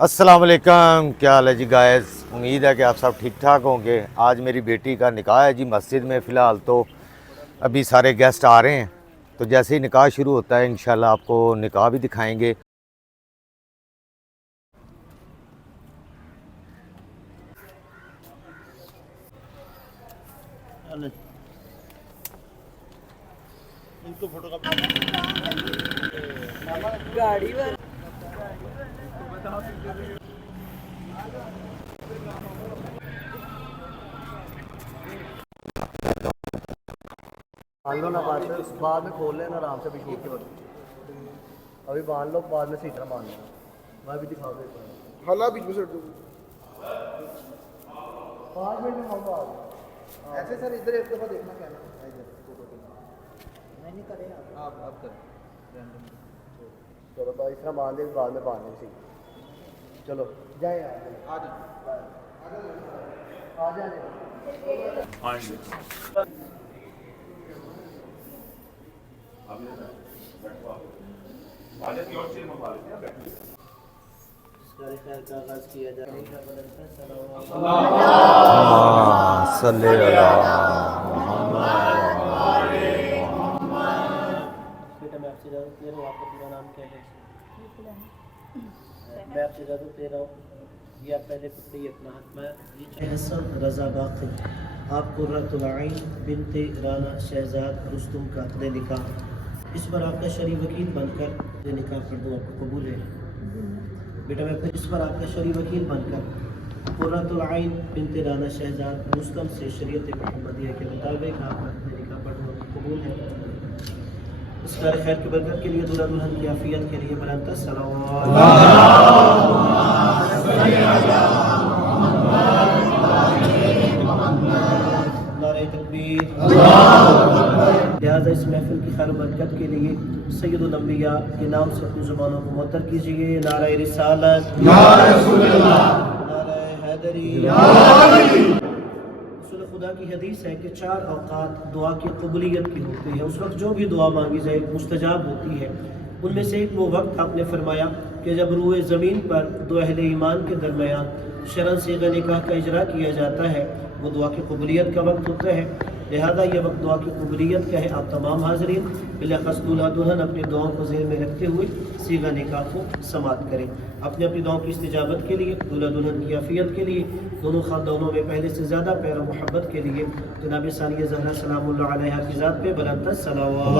अस्सलाम वालेकुम, क्या हाल है जी गाइस। उम्मीद है कि आप सब ठीक ठाक होंगे। आज मेरी बेटी का निकाह है जी मस्जिद में। फ़िलहाल तो अभी सारे गेस्ट आ रहे हैं, तो जैसे ही निकाह शुरू होता है इंशाल्लाह आपको निकाह भी दिखाएंगे। गाड़ी में बांध लो ना, बाद में खोल लेना आराम से भी शूट के वक्त। अभी बांध लो, बाद में सही तरह बांध लो। मैं भी दिखा दो हाला बीच में सट दो 5 मिनट में हम आ गए। ऐसे सर इधर एक दफा देखना क्या ना इधर फोटो नहीं करे आप कर चलो भाई, इस तरह बांध दे, बाद में बांध दे सही। चलो जाए आ जाए खैर का आगाज किया जाए। बेटा मैं आपसे इजाज़त ले रहा हूँ, आपका पूरा नाम क्या है? मैं आपसे इजाज़त ले रहा हूँ, ये आप पहले पकड़िए अपना हाथ में। हसन रज़ा बाक़ी आप कुर्रतुल आइन बिन्ते राना शहजाद रुस्तुम का अक़द निकाह, इस पर आपका शरई वकील बनकर निकाह कर दूँ, आपको कबूल है? बेटा मैं फिर इस पर आपका शरई वकील बनकर कुर्रतुल आइन बिन्ते राना शहजाद रुस्तम से शरीयत मुहम्मदिया के मुताबिक आपका निकाह पढ़ दूँ, आपको कबूल है? इस कार खैर की बरकत के लिए दूल्हा दुल्हन की आफियत के लिए बुलंद सलावत। लिहाजा इस महफिल की खैर बरकत के लिए सैयदुल अंबिया के नाम से अपनी ज़ुबानों को मुअत्तर कीजिए। नारे रिसालत, नारे हैदरी। रसूल खुदा की हदीस है कि 4 औक़ात दुआ की कबूलियत की होती है। उस वक्त जो भी दुआ मांगी जाए मुस्तजाब होती है। उनमें से एक वो वक्त आपने फरमाया कि जब रूए ज़मीन पर दो अहले ईमान के दरमियान शरन सीग़ा निकाह का इजरा किया जाता है, वो दुआ की कबूलियत का वक्त होता है। लिहाजा ये वक्त दुआ की कबूलियत का है। आप तमाम हाज़रीन बिलाख़स दूल्हा दुल्हन अपनी दुआओं को ज़हन में रखते हुए सीगा निकाह को समात करें। अपने अपनी दुआओं की इस्तिजाबत के लिए, दूल्हा दुल्हन की आफियत के लिए, दोनों ख़ानदानों में पहले से ज़्यादा प्यार और मोहब्बत के लिए जनाब सानिया ज़हरा सलामुल्लाह अलैहा की ज़ात पे बुलंद सलावत।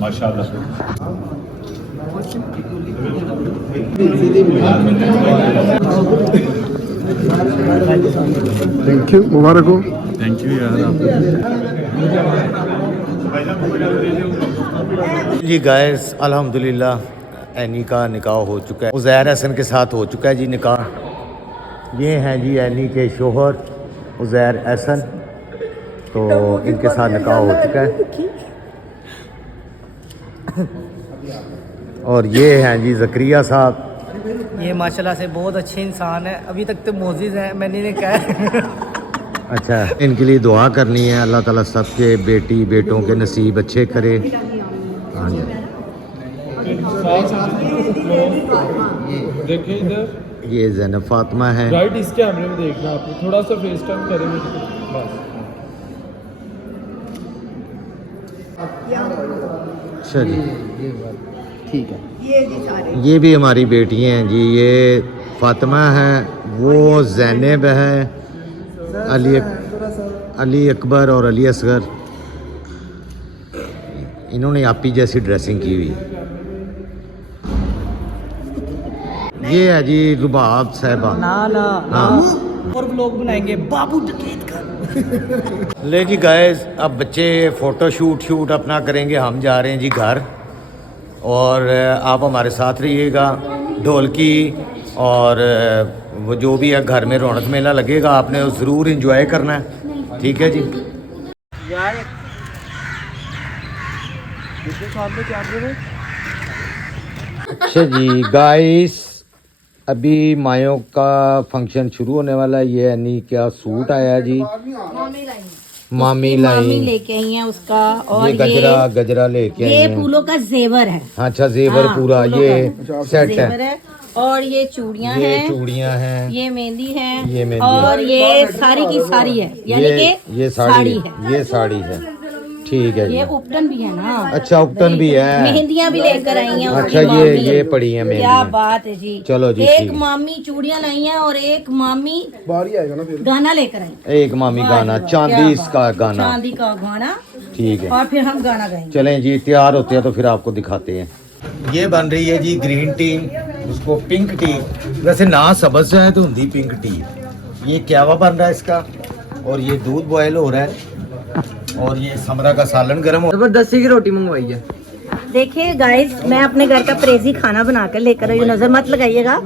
माशाल्लाह। थैंक यू, मुबारक हो। थैंक यू यार जी गाइस, अल्हम्दुलिल्लाह एनी का निकाह हो चुका है। उज़ैर हसन के साथ हो चुका है जी निकाह। ये हैं जी एनी के शोहर उज़ैर हसन, तो इनके साथ निकाह हो चुका है। और ये हैं जी ज़करिया साहब। ये माशाल्लाह से बहुत अच्छे इंसान है, अभी तक तो मोजिज़ हैं, मैंने इन्हें कहा। अच्छा, इनके लिए दुआ करनी है, अल्लाह ताला सबके बेटी बेटों के नसीब अच्छे करे। हाँ जी, देखिए इधर ये ज़ैनब फातिमा है। राइट इस कैमरे में देखना, आपने थोड़ा सा फेस टर्न करेंगे बस। अच्छा जी, ठीक है। ये भी हमारी बेटी हैं जी। ये फातिमा है, वो ज़ैनब है, अली अकबर और अली असगर। इन्होंने आपी जैसी ड्रेसिंग की हुई। ये है जी रुबाब साहबा। ना ना हाँ, और व्लॉग बनाएंगे बाबू डकैत का। ले जी गाइस, अब बच्चे फ़ोटो शूट अपना करेंगे। हम जा रहे हैं जी घर, और आप हमारे साथ रहिएगा। ढोलकी और वो जो भी है घर में रौनक मेला लगेगा, आपने ज़रूर इंजॉय करना है, ठीक है जी। अच्छा जी गाइस, अभी मायों का फंक्शन शुरू होने वाला है। ये यानी क्या सूट आया जी, मामी लाई लेके आई है उसका, और ये गजरा लेके आई ये हैं। फूलों का जेवर है। अच्छा जेवर हाँ, पूरा फूलों ये का सेट जेवर है। है। और ये चूड़ियां ये हैं, चूड़ियां हैं, ये मेहंदी है, ये मेहंदी और ये सारी की सारी है, यानी कि ये साड़ी है, ये साड़ी है, ठीक है जी। ये उपटन भी है ना। अच्छा उपटन भी है, मेहंदियां भी लेकर आई हैं उसकी अच्छा ये मामी। पड़ी है क्या मेहंदी। बात है जी। चलो जी, एक ठीक है। मामी चूड़ियां लाई हैं और एक मामी गाना लेकर आई। एक मामी वाह गाना, जी वाह, चांदी क्या इसका बात। गाना, चांदी का गाना, ठीक है। और फिर हम गाना गाएंगे। चलें जी, तैयार होते हैं तो फिर आपको दिखाते हैं। ये बन रही है जी ग्रीन टी, उसको पिंक टी, वैसे ना सब्ज है तो हिंदी पिंक टी। ये क्यावा बन रहा है इसका, और ये दूध बॉयल हो रहा है, और ये समरा का सालन गर्म हो। जबरदस्ती की रोटी मंगवाई है। देखिए गाइस, मैं अपने घर का प्रेजी खाना बना कर लेकर आई हूँ, नजर मत लगाइएगा।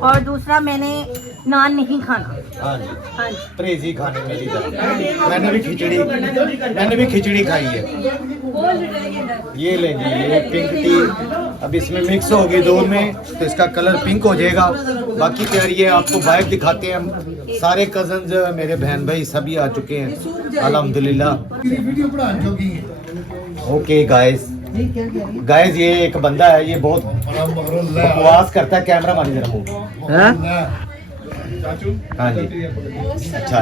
और दूसरा, मैंने नान नहीं खाना। हाँ जी, हाँ जी। प्रेजी खाने मेरी तरफ। मैंने भी खिचड़ी खाई है। ये ले जी, ये पिंक टी अब इसमें मिक्स होगी दूध में, तो इसका कलर पिंक हो जाएगा। बाकी प्यार ये आपको बाहर दिखाते हैं हम। सारे कजन्स मेरे बहन भाई सभी आ चुके हैं अल्हम्दुलिल्लाह। ओके गाइस, ये एक बंदा है, ये बहुत बकवास करता है। कैमरा मान जरा मुंह। हाँ जी, अच्छा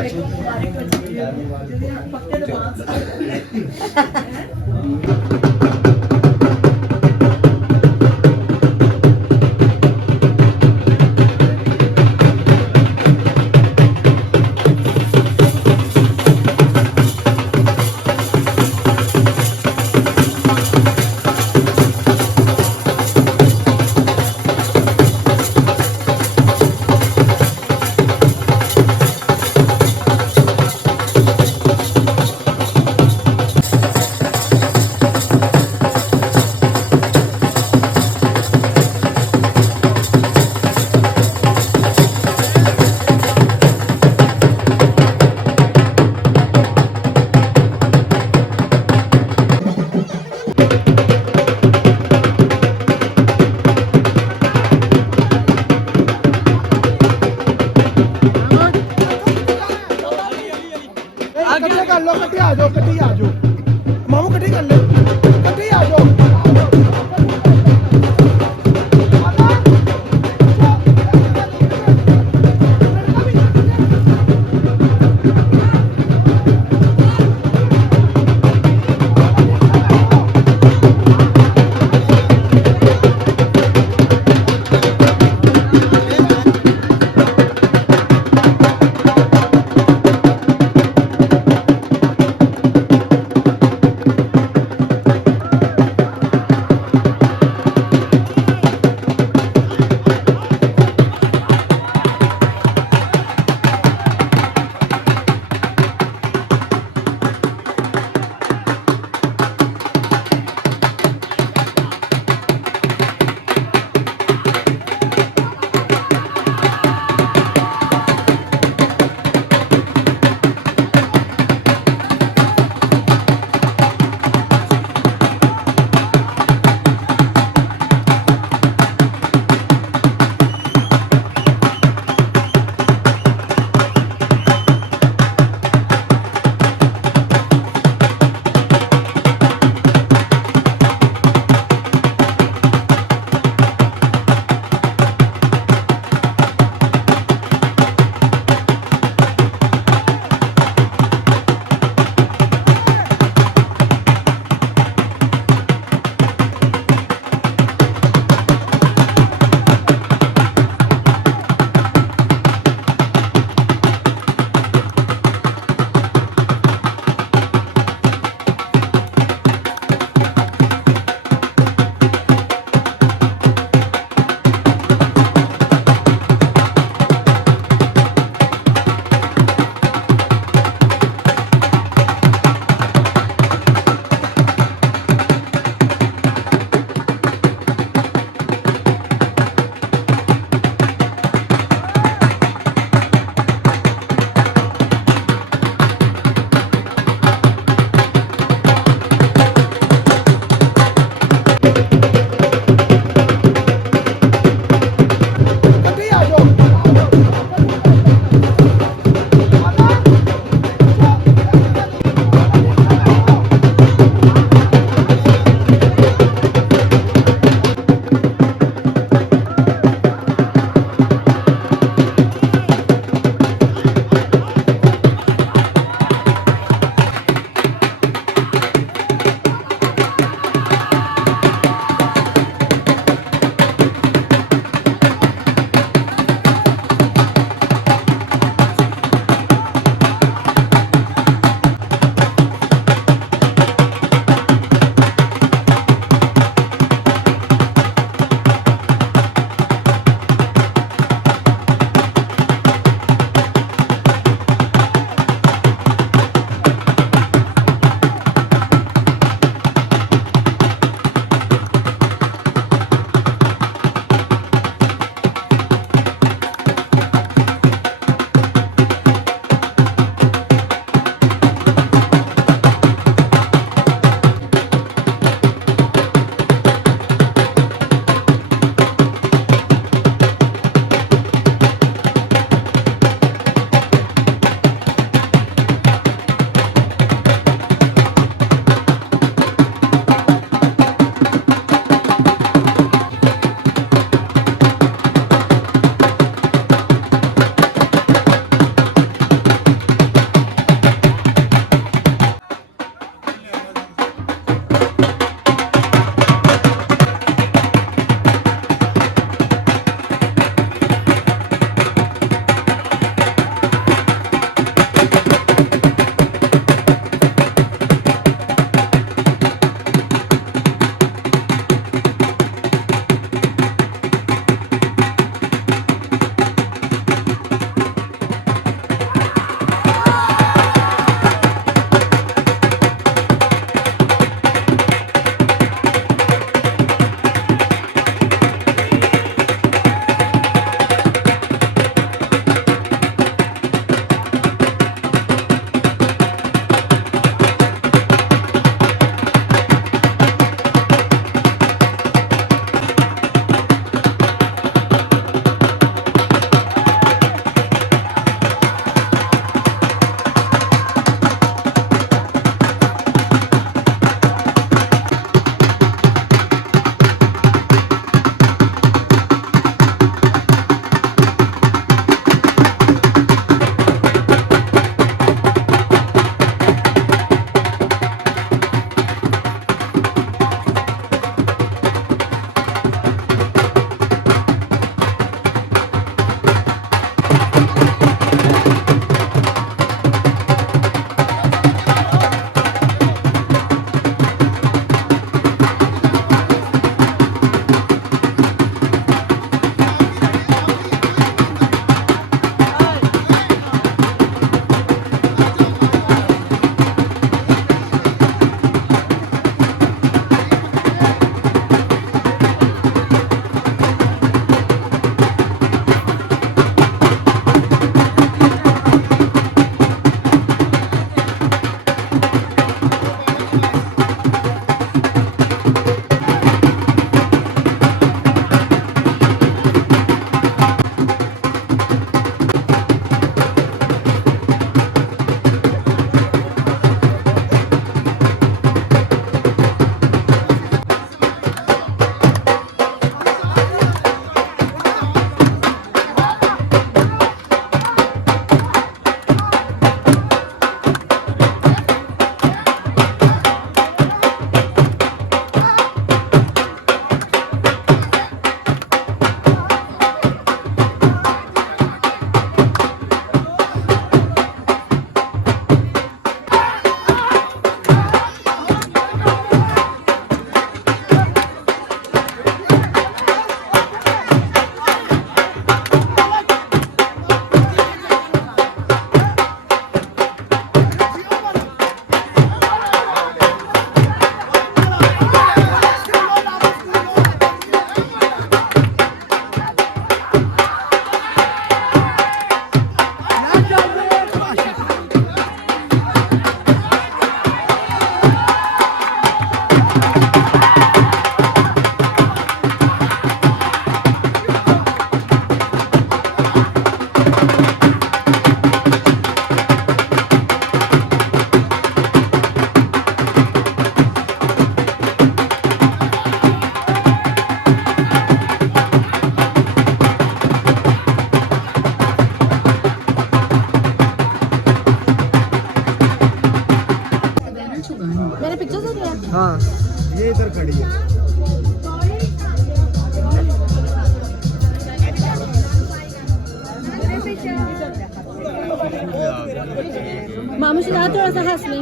सा हंस ले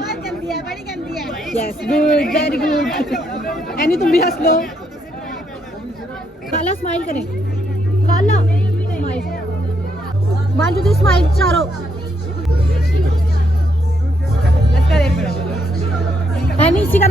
yes good very good any तुम भी हंस लो खाला स्माइल करें खाला स्माइल 1 2 3 स्माइल चारों एनी इसी का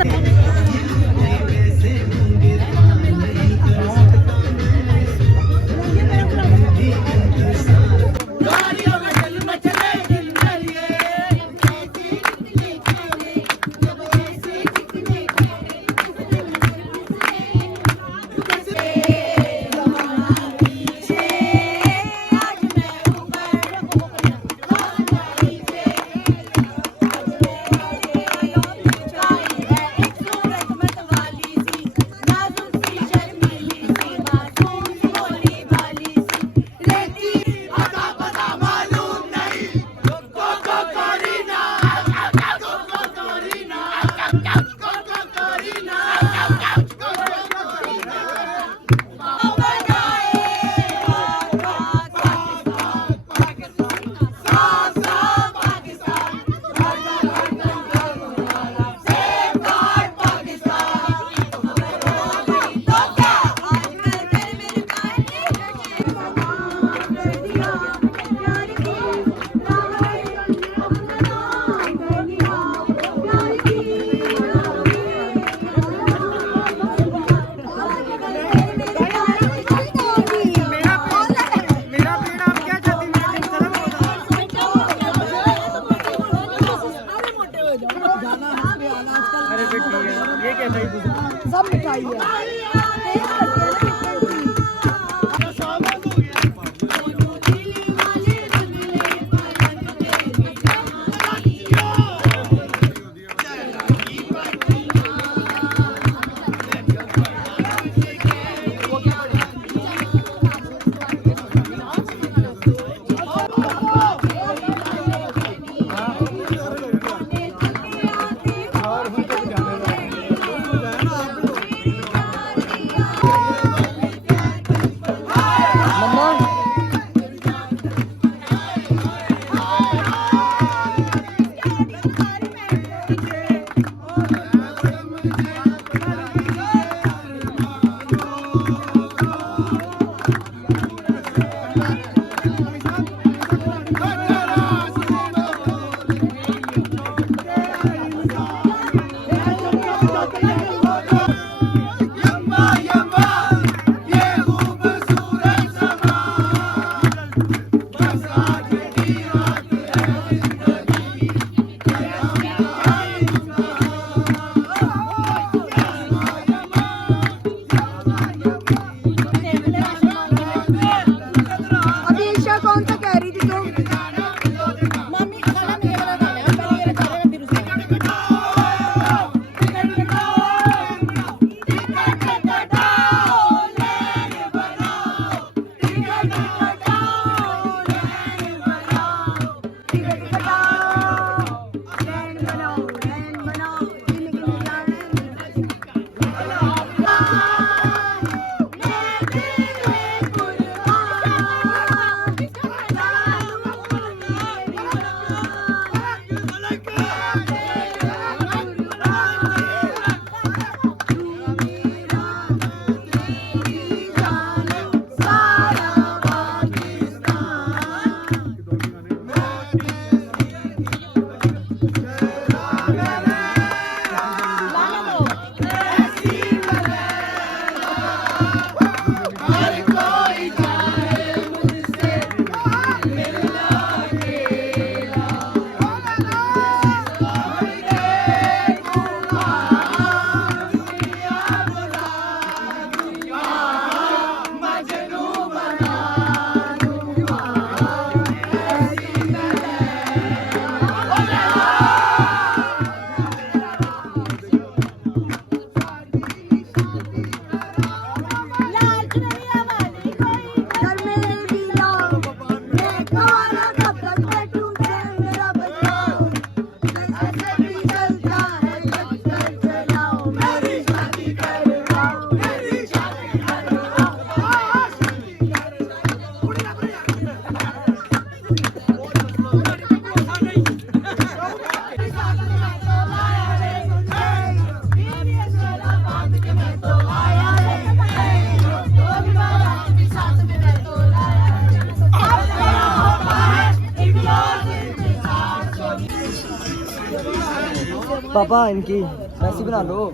पापा इनकी मैसी बना लो।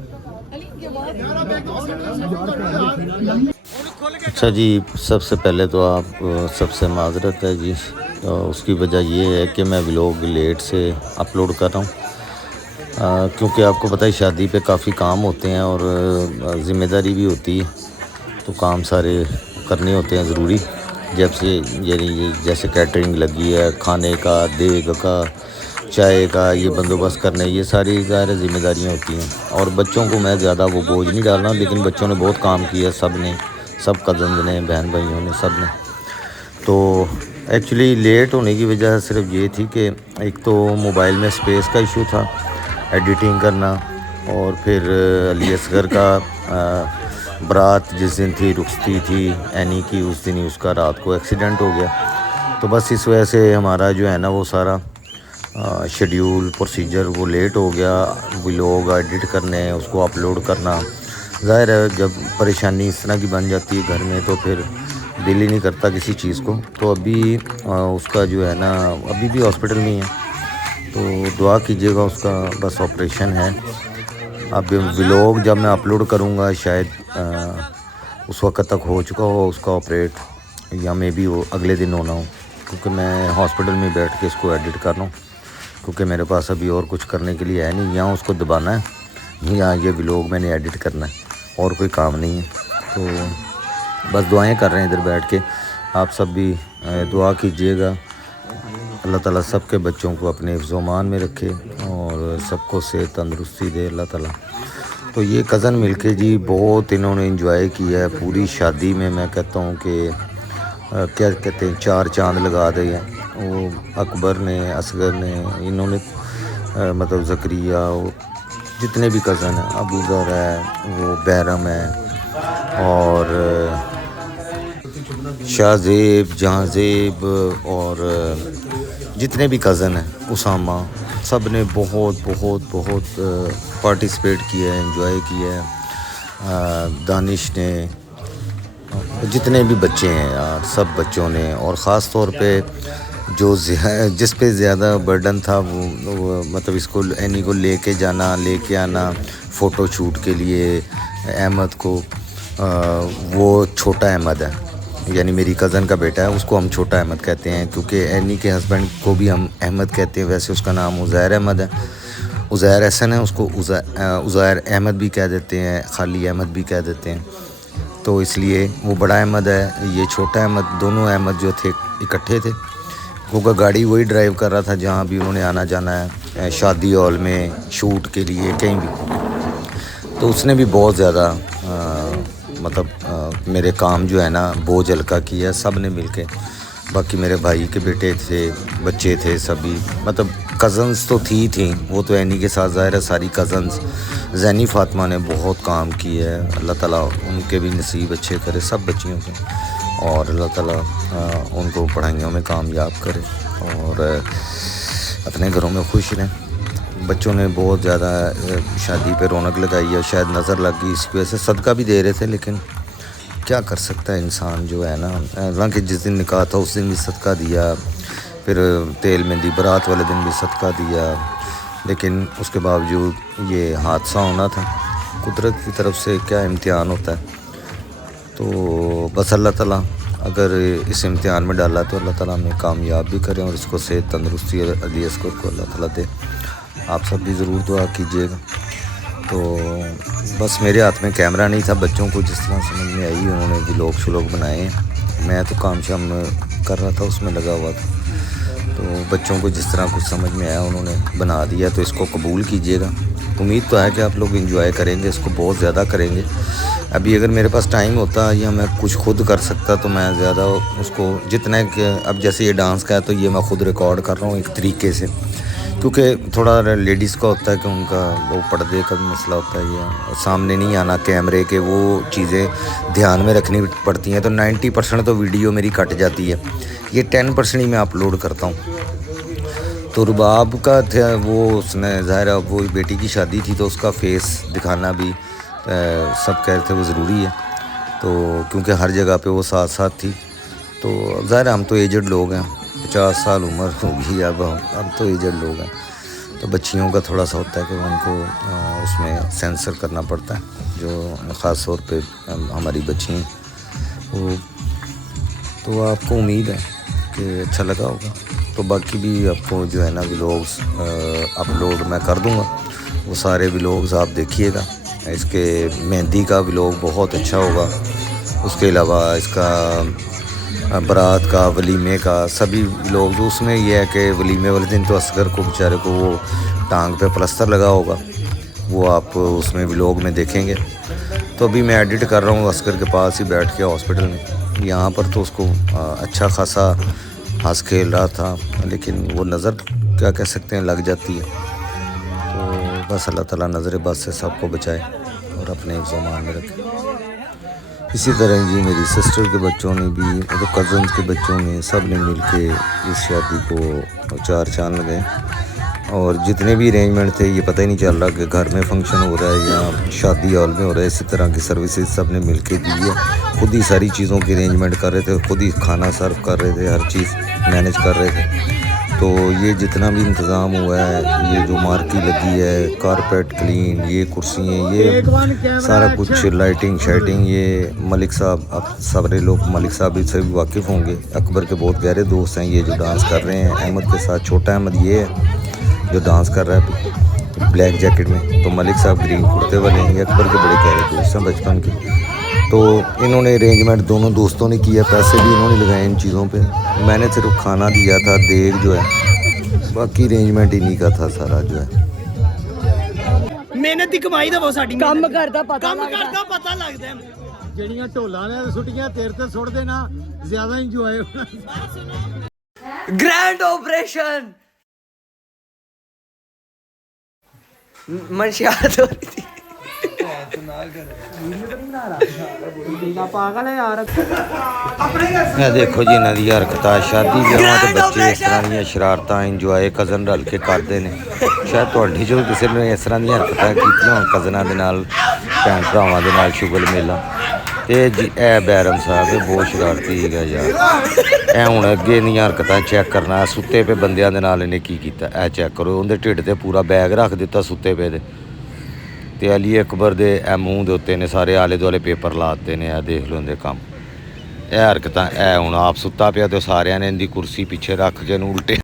अच्छा जी, सबसे पहले तो आप सबसे माजरत है जी। उसकी वजह ये है कि मैं व्लॉग लेट से अपलोड कर रहा हूँ, क्योंकि आपको पता है शादी पे काफ़ी काम होते हैं और ज़िम्मेदारी भी होती है, तो काम सारे करने होते हैं ज़रूरी। जब से यानी जैसे कैटरिंग लगी है, खाने का, देग का, चाय का ये बंदोबस्त करने, ये सारी ज़ाहिर ज़िम्मेदारियाँ होती हैं। और बच्चों को मैं ज़्यादा वो बोझ नहीं डाल रहा, लेकिन बच्चों ने बहुत काम किया, सब ने, सब कज़न्स ने, बहन भाइयों ने, सब ने। तो एक्चुअली लेट होने की वजह सिर्फ ये थी कि एक तो मोबाइल में स्पेस का इशू था, एडिटिंग करना, और फिर अली असगर का बारात जिस दिन थी, रुखसती थी एनी की, उस दिन ही उसका रात को एक्सीडेंट हो गया। तो बस इस वजह से हमारा जो है ना वो सारा शेड्यूल प्रोसीजर वो लेट हो गया। व्लॉग एडिट करने, उसको अपलोड करना, ज़ाहिर है जब परेशानी इस तरह की बन जाती है घर में तो फिर दिल ही नहीं करता किसी चीज़ को। तो अभी उसका जो है ना अभी भी हॉस्पिटल में ही है, तो दुआ कीजिएगा, उसका बस ऑपरेशन है। अब व्लॉग जब मैं अपलोड करूँगा शायद उस वक्त तक हो चुका हो उसका ऑपरेट, या मे भी वो अगले दिन होना हो, क्योंकि मैं हॉस्पिटल में बैठ के इसको एडिट कर रहा हूँ, क्योंकि मेरे पास अभी और कुछ करने के लिए है नहीं। यहाँ उसको दबाना है, यहाँ ये व्लॉग मैंने एडिट करना है, और कोई काम नहीं है। तो बस दुआएं कर रहे हैं इधर बैठ के। आप सब भी दुआ कीजिएगा, अल्लाह ताला सबके बच्चों को अपने हिफ्ज़-ओ-मान में रखे और सबको सेहत तंदुरुस्ती दे अल्लाह ताला। तो ये कज़न मिलके जी बहुत इन्होंने एंजॉय किया है पूरी शादी में। मैं कहता हूँ कि क्या कहते हैं, 4 चांद लगा दे हैं। वो अकबर ने, असगर ने, इन्होंने मतलब ज़करिया, वो जितने भी कज़न हैं, अबू ज़र है, वो बैरम है, और शाहज़ेब, जहाँज़ेब, और जितने भी कज़न हैं, उसामा, सब ने बहुत बहुत बहुत पार्टिसिपेट किया है, एंजॉय किया है। दानिश ने, जितने भी बच्चे हैं यार, सब बच्चों ने, और ख़ास तौर पे जो जिस पे ज़्यादा बर्डन था वो मतलब इसको एनी को लेके जाना, लेके आना फ़ोटो शूट के लिए अहमद को। वो छोटा अहमद है, यानी मेरी कज़न का बेटा है, उसको हम छोटा अहमद कहते हैं, क्योंकि एनी के हस्बैंड को भी हम अहमद कहते हैं। वैसे उसका नाम उज़ैर अहमद है, उज़ैर एहसन है, उसको उज़ैर अहमद भी कह देते हैं, खाली अहमद भी कह देते हैं। तो इसलिए वो बड़ा अहमद है, ये छोटा अहमद, दोनों अहमद जो थे इकट्ठे थे, क्योंकि गाड़ी वही ड्राइव कर रहा था जहाँ भी उन्होंने आना जाना है, शादी हॉल में, शूट के लिए, कहीं भी। तो उसने भी बहुत ज़्यादा मतलब मेरे काम जो है ना बोझ हल्का किया सब ने मिलके। बाकी मेरे भाई के बेटे थे, बच्चे थे, सभी मतलब कज़न्स तो थी वो तो एनी के साथ ज़ाहिर है सारी कज़न्स। जैनी फ़ातिमा ने बहुत काम किया है, अल्लाह ताला उनके भी नसीब अच्छे करे सब बच्चियों के, और अल्लाह ताला उनको पढ़ाइयों में कामयाब करे और अपने घरों में खुश रहें। बच्चों ने बहुत ज़्यादा शादी पे रौनक लगाई है, शायद नज़र लग गई इसकी वजह से सदका भी दे रहे थे, लेकिन क्या कर सकता है इंसान जो है ना। हालांकि जिस दिन निकाह था उस दिन भी सदका दिया, फिर तेल मेहंदी बारात वाले दिन भी सदका दिया, लेकिन उसके बावजूद ये हादसा होना था। कुदरत की तरफ से क्या इम्तिहान होता है, तो बस अल्लाह ताला अगर इस इम्तिहान में डाला तो अल्लाह ताला हमें कामयाब भी करें और इसको सेहत तंदुरुस्ती अली असगर को अल्लाह ताला दे। आप सब भी ज़रूर दुआ कीजिएगा। तो बस मेरे हाथ में कैमरा नहीं था, बच्चों को जिस तरह समझ में आई उन्होंने व्लॉग शलोग बनाए, मैं तो काम शाम कर रहा था, उसमें लगा हुआ था। तो बच्चों को जिस तरह कुछ समझ में आया उन्होंने बना दिया, तो इसको कबूल कीजिएगा। उम्मीद तो है कि आप लोग एंजॉय करेंगे, इसको बहुत ज़्यादा करेंगे। अभी अगर मेरे पास टाइम होता या मैं कुछ खुद कर सकता तो मैं ज़्यादा उसको जितना कि अब जैसे ये डांस का है तो ये मैं ख़ुद रिकॉर्ड कर रहा हूँ एक तरीके से, क्योंकि थोड़ा लेडीज़ का होता है कि उनका वो पर्दे का भी मसला होता है, या सामने नहीं आना कैमरे के, वो चीज़ें ध्यान में रखनी पड़ती हैं। तो 90% तो वीडियो मेरी कट जाती है, ये 10% ही मैं अपलोड करता हूँ। तो रुबाब का था वो, उसने ज़ाहिर वो बेटी की शादी थी तो उसका फेस दिखाना भी सब कह रहे थे वो ज़रूरी है, तो क्योंकि हर जगह पे वो साथ साथ थी। तो ज़ाहिर हम तो एजड लोग हैं, 50 साल उम्र होगी अब, हम तो एजड लोग हैं, तो बच्चियों का थोड़ा सा होता है कि उनको उसमें सेंसर करना पड़ता है, जो ख़ास तौर पे हमारी बच्ची हैं वो। तो आपको उम्मीद है कि अच्छा लगा होगा। तो बाकी भी आपको जो है ना व्लॉग्स अपलोड मैं कर दूँगा, वो सारे व्लॉग्स आप देखिएगा। इसके मेहंदी का व्लॉग बहुत अच्छा होगा, उसके अलावा इसका बारात का, वलीमे का, सभी लोग जो उसमें ये है कि वलीमे वाले दिन तो असगर को बेचारे को वो टांग पे प्लास्टर लगा होगा, वो आप उसमें व्लॉग में देखेंगे। तो अभी मैं एडिट कर रहा हूँ असगर के पास ही बैठ के हॉस्पिटल में। यहाँ पर तो उसको अच्छा खासा हंस खेल रहा था, लेकिन वो नज़र क्या कह सकते हैं लग जाती है। तो बस अल्लाह ताला नज़र बद से सबको बचाए और अपने हिफ्ज़-ओ-मान में रखे। इसी तरह जी मेरी सिस्टर के बच्चों ने भी, मतलब कज़न्स के बच्चों ने, सब ने मिल के इस शादी को 4 चांद लगाए। और जितने भी अरेंजमेंट थे ये पता ही नहीं चल रहा कि घर में फंक्शन हो रहा है या शादी हॉल में हो रहा है। इसी तरह की सर्विसेज सब ने मिल के दी है। खुद ही सारी चीज़ों की अरेंजमेंट कर रहे थे, खुद ही खाना सर्व कर रहे थे, हर चीज़ मैनेज कर रहे थे। तो ये जितना भी इंतज़ाम हुआ है, ये जो मार्की लगी है, कारपेट क्लीन, ये कुर्सियाँ, ये सारा कुछ, लाइटिंग शाइटिंग, ये मलिक साहब, अब सारे लोग मलिक साहब इससे भी वाकिफ़ होंगे। अकबर के बहुत गहरे दोस्त हैं ये जो डांस कर रहे हैं अहमद के साथ। छोटा अहमद ये है जो डांस कर रहा है ब्लैक जैकेट में, तो मलिक साहब ग्रीन कुर्ते वाले हैं। ये अकबर के बड़े गहरे दोस्त हैं बचपन के। तो इन्होंने अरेंजमेंट दोनों दोस्तों ने किया, पैसे भी इन्होंने लगाए इन चीज़ों पे। मैंने सिर्फ खाना दिया था, देग जो है, बाकी अरेंजमेंट इन्हीं का था सारा जो है। मेहनत की कमाई ਦਾ ਸਾਡੀ ਕੰਮ ਕਰਦਾ ਪਤਾ लगता है। ਜਿਹੜੀਆਂ ਢੋਲਾਂ ਨੇ ਸੁੱਟੀਆਂ ਤੇਰੇ ਤੇ ਸੁੱਟ ਦੇਣਾ, ਜ਼ਿਆਦਾ ਇੰਜੋਏ ਹੋਣਾ। ग्रैंड ऑपरेशन मंशियात हो रही थी। पागल है यार। ਇਹ ਦੇਖੋ ਜੀ ਇਹਨਾਂ ਦੀ ਹਰਕਤਾਂ, ਸ਼ਾਦੀ ਵਿਆਹਾਂ ਤੇ ਬੱਚੇ ਇਸ ਤਰ੍ਹਾਂ ਦੀਆਂ ਸ਼ਰਾਰਤਾਂ ਇੰਜੋਏ ਕਜ਼ਨ ਰਲ ਕੇ ਕਰਦੇ ਨੇ। ਸ਼ਾਇਦ ਤੁਹਾਡੀ ਜੋ ਕਿਸੇ ਨੇ ਇਸ ਤਰ੍ਹਾਂ ਦੀਆਂ ਹਰਕਤਾਂ ਕੀਤੀਆਂ ਹੋਣ ਕਜ਼ਨਾਂ ਦੇ ਨਾਲ, ਭੈਣ ਭਰਾਵਾਂ ਦੇ ਨਾਲ ਸ਼ੁਗਲ ਮੇਲਾ। ਤੇ ਜੀ ਇਹ ਬੈਰਮ ਸਾਹਿਬ ਇਹ ਬਹੁਤ ਸ਼ਰਾਰਤੀ ਹੈਗਾ ਯਾਰ। ਇਹ ਹੁਣ ਅੱਗੇ ਦੀਆਂ ਹਰਕਤਾਂ ਚੈੱਕ ਕਰਨਾ, ਸੁੱਤੇ ਪਏ ਬੰਦਿਆਂ ਦੇ ਨਾਲ ਇਹਨੇ ਕੀ ਕੀਤਾ ਇਹ ਚੈੱਕ ਕਰੋ। ਉਹਦੇ ਢਿੱਡ ਤੇ ਪੂਰਾ ਬੈਗ ਰੱਖ ਦਿੱਤਾ ਸੁੱਤੇ ਪਏ ਦੇ, ਤੇ ਅਲੀ ਅਕਬਰ ਦੇ ਇਹ ਮੂੰਹ ਦੇ ਉੱਤੇ ਨੇ ਸਾਰੇ ਆਲੇ ਦੁਆਲੇ ਪੇਪਰ ਲਾ ਦਿੱਤੇ ਨੇ। ਇਹ ਦੇਖ ਲਓ ਇਹਦੇ ਕੰਮ, ਇਹ ਹਰਕਤਾਂ। ਇਹ ਹੁਣ ਆਪ ਸੁੱਤਾ ਪਿਆ ਤੇ ਸਾਰਿਆਂ ਨੇ ਇਹਦੀ ਕੁਰਸੀ ਪਿੱਛੇ ਰੱਖ ਕੇ ਇਹਨੂੰ ਉਲਟੇ